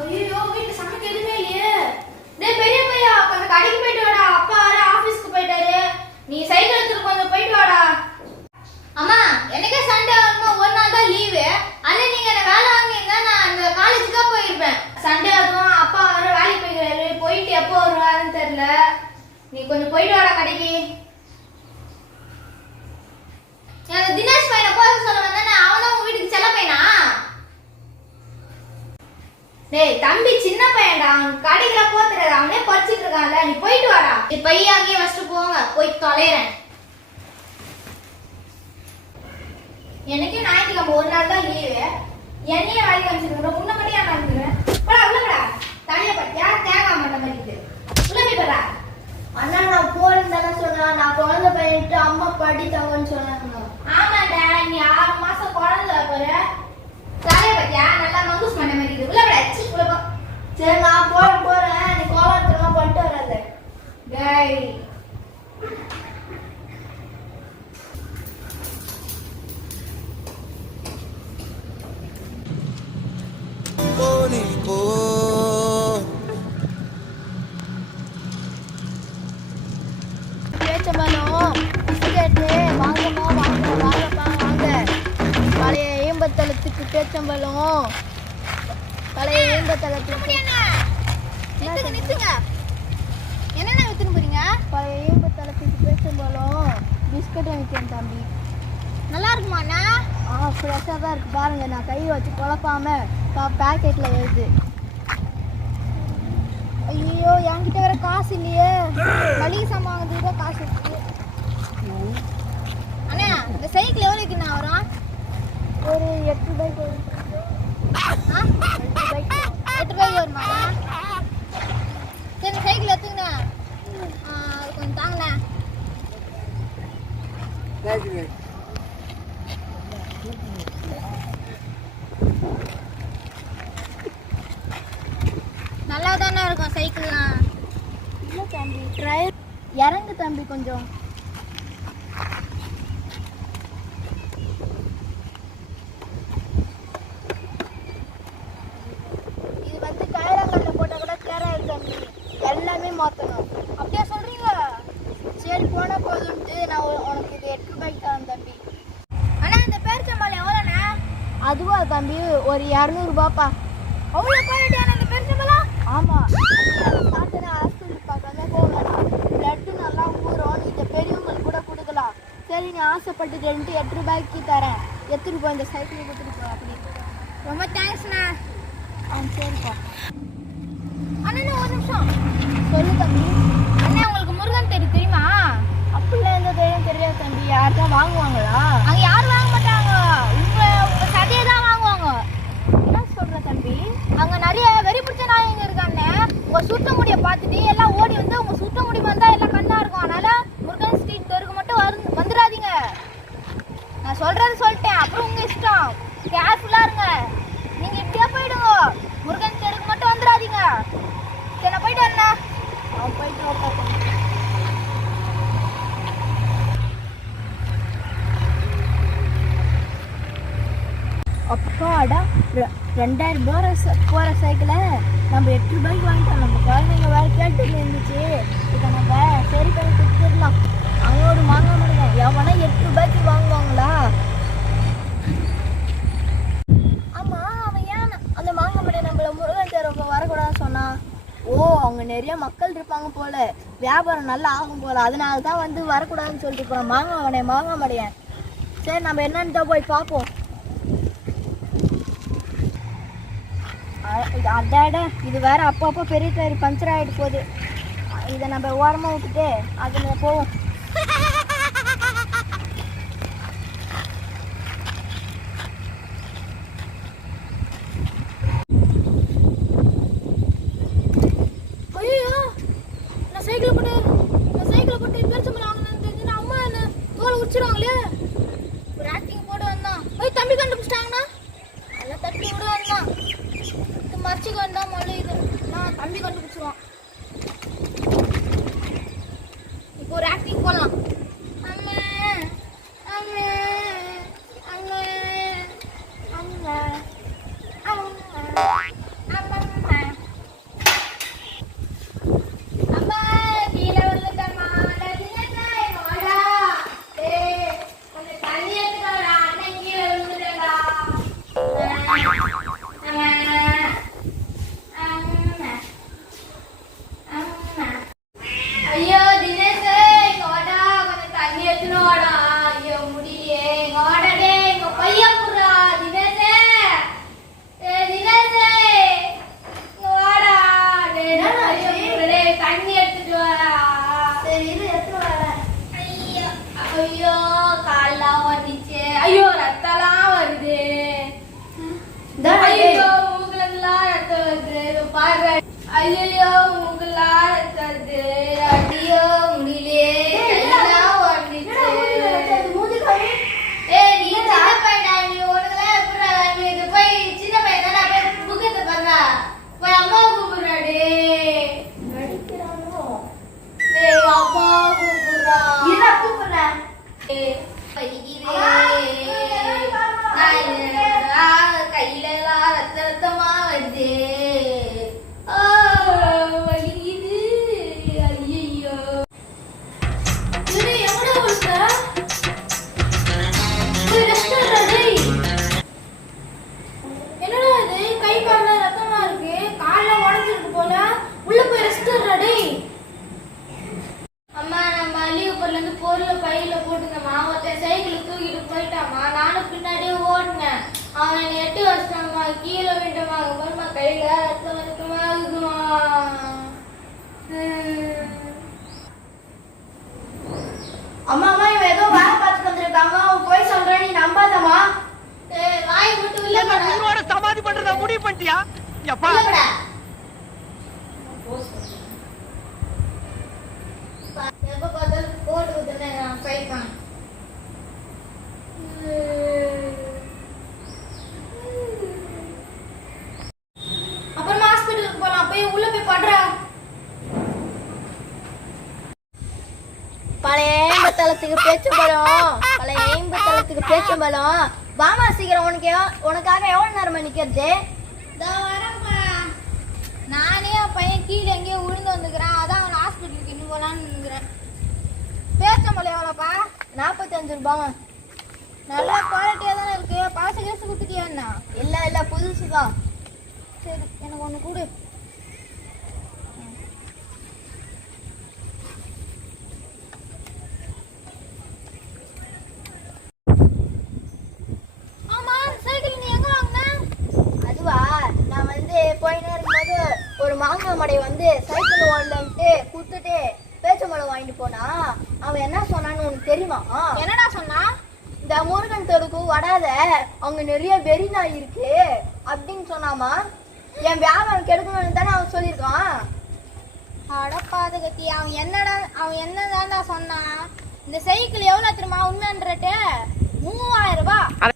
ஐயோ வீட்டு சமைக்க எதுவுமே இல்லையே. டேய் பெரிய பையா கொஞ்சம் கடைக்கு போயிட்டு வாடா. அப்பா வேற ஆபீஸ்க்கு போயிட்டாரு. நீ சைக்கிள் எடுத்துட்டு கொஞ்சம் போயிட்டு வாடா. அம்மா எனக்கே சண்டே வரணும் ஒரு நாள் தான் லீவு அதே நீங்க என்ன வேலை வாங்கிங்க நான் அந்த காலேஜுக்கு தான் போயிருப்பேன். சண்டே ஆகும் அப்பா வர வேலைக்கு போயிருக்காரு. போயிட்டு எப்போ வருவாருன்னு தெரியல. நீ கொஞ்சம் போயிட்டு வாடா கடைக்கு. எனக்கு தினேஷ் பையனை போக சொல்ல வந்தானே அவன் தான் உங்க வீட்டுக்கு செல்ல பையனா டேய் தம்பி சின்ன பையன்டா. அவன் கடைக்குள்ள போக தெரியாது அவனே படிச்சிட்டு இருக்கான்ல. நீ போயிட்டு வாடா. நீ பையன் அங்கேயே வச்சுட்டு போங்க. போய் தொலைறேன். எனக்கு ஞாயிற்றுக்கிழமை ஒரு நாள் தான் லீவு என்னையே வேலைக்கு அமைச்சிருக்கோம் உன்னை மட்டும் ஏன் அனுப்புகிறேன் போடா உள்ளடா தனியா பார்த்தியா தேங்காய் மாட்ட மாதிரி உள்ள போயிட்டா அண்ணா நான் போறேன்னு தானே சொன்னேன் நான் குழந்தை பையன்ட்டு அம்மா படித்தாங்கன்னு சொன்னாங்க. ஆமாண்டா நீ ஆறு மாசம் குழந்தை போற? தலைய நல்லா மங்குஸ் பண்ண மாதிரி இருக்குது. உள்ள உள்ள போ. சரி நான் போறேன் போறேன். நீ கோலத்தெல்லாம் பண்ணிட்டு வராத. டேய். ஏம்பத்தளத்துக்கு பேச்சம்பழம் பழைய ஏம்பத்தளத்துக்கு நிறுத்துங்க என்னென்ன வித்துன்னு போறீங்க? பழைய ஏம்பத்தளத்துக்கு பேச்சம்பழம் பிஸ்கெட் விற்கிறேன் தம்பி. நல்லா இருக்குமாண்ணா ஆ ஃப்ரெஷ்ஷாக தான் இருக்கு. பாருங்க நான் கை வச்சு குழப்பாம பேக்கெட்டில் வருது. ஐயோ என்கிட்ட வேற காசு இல்லையே. மளிகை சாமான் வாங்குறதுக்கு தான் காசு இருக்கு. அண்ணா இந்த சைக்கிள் ஒரு எட்டு ரூபாய்க்கு வரும். எட்டு சரி சைக்கிள் அது கொஞ்சம் தாங்கண்ணே நல்லா தானே இருக்கும் சைக்கிள்லாம் இல்லை தம்பி ட்ரைவர் இறங்கு தம்பி கொஞ்சம் இது வந்து கயிறாங்கல்ல போட்டால் கூட கேராது தம்பி எல்லாமே மாற்றணும் அப்படியா சொல்றீங்க சரி போன போதும்ட்டு நான் உனக்கு இது எட்டு ரூபாய்க்கு தரேன் தம்பி. அண்ணா இந்த பேரிச்சம்பால் எவ்வளோண்ணா? அதுவா தம்பி ஒரு இரநூறுபாப்பா அவ்வளோ குவாலிட்டியான இந்த பேரிச்சம்பழம் ஆமாம் சாப்பிட்டு ஹாஸ்பிட்டல் பார்க்காம போகலாம் பிளட்டு நல்லா ஊறும். இதை பெரியவங்களுக்கு கூட கொடுக்கலாம். சரி நீ ஆசைப்பட்டு ரெண்டு எட்டு ரூபாய்க்கு தரேன். எத்தனை ரூபாய் இந்த சைக்கிள் கொடுத்துட்டு போ அப்படி ரொம்ப தேங்க்ஸ்ண்ணா ஆ சரிப்பா அண்ணா ஒரு நிமிஷம் சொல்லு தம்பி அண்ணா உங்களுக்கு முருகன் தெரு தெரியுமா அப்படிலாம் எந்த தெரியும் தெரியாது தம்பி யார்தான் வாங்குவாங்களா அங்க யாரும் வாங்க மாட்டாங்க உங்க உங்க சதையை தான் வாங்குவாங்க என்ன சொல்ற தம்பி அங்க நிறைய வெறி பிடிச்ச நாயங்க இருக்காங்க உங்க சுத்த முடிய பார்த்துட்டு எல்லாம் ஓடி வந்து உங்க சுத்த முடி வந்தா எல்லாம் கண்ணா இருக்கும். அதனால முருகன் ஸ்ட்ரீட் தெருக்கு மட்டும் வரு வந்துடாதீங்க. நான் சொல்றது சொல்லிட்டேன். அப்புறம் உங்க இஷ்டம். கேர்ஃபுல்லா இருங்க. நீங்க இப்படியே போயிடுங்க. முருகன் தெருக்கு மட்டும் வந்துடாதீங்க. சரி நான் போயிட்டு வரேன் அவன் போயிட்டு வாப்பா அப்பாடா ரெண்டாயிரம் ரூபாய் ச- போற சைக்கிளை நம்ம எட்டு ரூபாய்க்கு வாங்கிட்டோம். நம்ம குழந்தைங்க வேறு கேட்டு இருந்துச்சு. இதை நம்ம சரி பண்ணி கொடுத்துடலாம். அவனோட வாங்க முடியும் எவனா எட்டு ரூபாய்க்கு வாங்குவாங்களா? ஆமாம் அவன் ஏன் அந்த மாங்க முடியும் நம்மள முருகன் தேர்வுக்கு வரக்கூடாதுன்னு சொன்னான் ஓ அவங்க நிறைய மக்கள் இருப்பாங்க போல. வியாபாரம் நல்லா ஆகும் போல. அதனால தான் வந்து வரக்கூடாதுன்னு சொல்லிட்டு போறான் மாங்காய் அவனை மாங்காய் மடையன் சரி நம்ம என்னன்னு தான் போய் பார்ப்போம் அ- இது அடாட இது வேற அப்பப்போ பெரிய டயர் பஞ்சர் ஆகிட்டு போகுது. இதை நம்ம ஓரமாக விட்டுட்டு அதில் போவோம். ஐயோ நான் சைக்கிள் போட்டு நான் சைக்கிள் போட்டு பேரிச்சம்பழம் வாங்கினேன்னு தெரிஞ்சு அம்மா என்ன தோலை உரிச்சிருவாங்களே? ஒரு ஆக்டிங் போட்டு வந்தான். போய் தம்பி கண்டுபிடிச்சிட்டாங்கண்ணா. எல்லாம் தட்டி விட. வந்தான் இது மறைச்சிக்க இது. நான் தம்பி கண்டுபிடிச்சிருவான். ஐயோ உங்களால தந்து அடியோ முடியலே கையெல்லாம் இருந்து பொருளை பையில போட்டுங்கம்மா ஒருத்தன் சைக்கிள் தூக்கிட்டு போயிட்டாமா நானும் பின்னாடியே ஓடினேன். அவன் என்னை எட்டி வச்சிட்டாம்மா கீழே விட்டமா பாருமா கையில ரத்தம் ரத்தமா இருக்குமா அம்மா அம்மா இவன் ஏதோ வேலை பார்த்துட்டு வந்திருக்காங்க அவன் போய் சொல்றேன் நீ நம்பாதம்மா. வாய் மட்டும் உன்னோட சமாதி பண்றத முடிவு பண்ணிட்டியா? எப்ப பார்த்தாலும் போட்டு நான் சைக்கான் அப்புறமா ஹாஸ்பிட்டலுக்கு போலாம். போய் உள்ள போய் படுறா. பழைய ஏம்பத்தளத்துக்கு பேச்சம்பழம். பழைய ஏம்பத்தளத்துக்கு பேச்சம்பழம். வாமா சீக்கிரம் உனக்கு உனக்காக எவ்வளவு நேரமா வரேன்ப்பா நானே பையன் கீழே எங்கேயோ விழுந்து வந்துக்கிறேன். அதான் அவன் ஹாஸ்பிட்டலுக்கு இன்னும் போலான்னு நினைக்கிறேன். பேச்சம்பழம் எவ்வளோப்பா நாற்பத்தஞ்சு ரூபாய். நல்ல குவாலிட்டியாக தானே இருக்கு. பாச கேசு கொடுத்துட்டியா என்ன? இல்ல இல்ல புதுசு தான். சரி எனக்கு ஒன்று கொடு. ஒரு மாங்காய் மடை வந்து சைக்கிள் ஓடலன்ட்டு குத்துட்டு பேச்சம்பழம் வாங்கிட்டு போனா அவன் என்ன சொன்னான்னு உனக்கு தெரியுமா? என்னடா சொன்னா? இந்த முருகன் தெருவுக்கு வராத அவங்க நிறைய வெறி நாய் இருக்கு அப்படின்னு சொன்னாமா? என் வியாபாரம் கெடுக்கணும்னு தானே அவன் சொல்லியிருக்கான். அடப்பாது கத்தி அவன் என்னடா அவன் என்னதான்டா சொன்னான்? இந்த சைக்கிள் எவ்வளோ திரும்ப உண்மைன்றட்டு மூவாயிரம் ரூபாய்.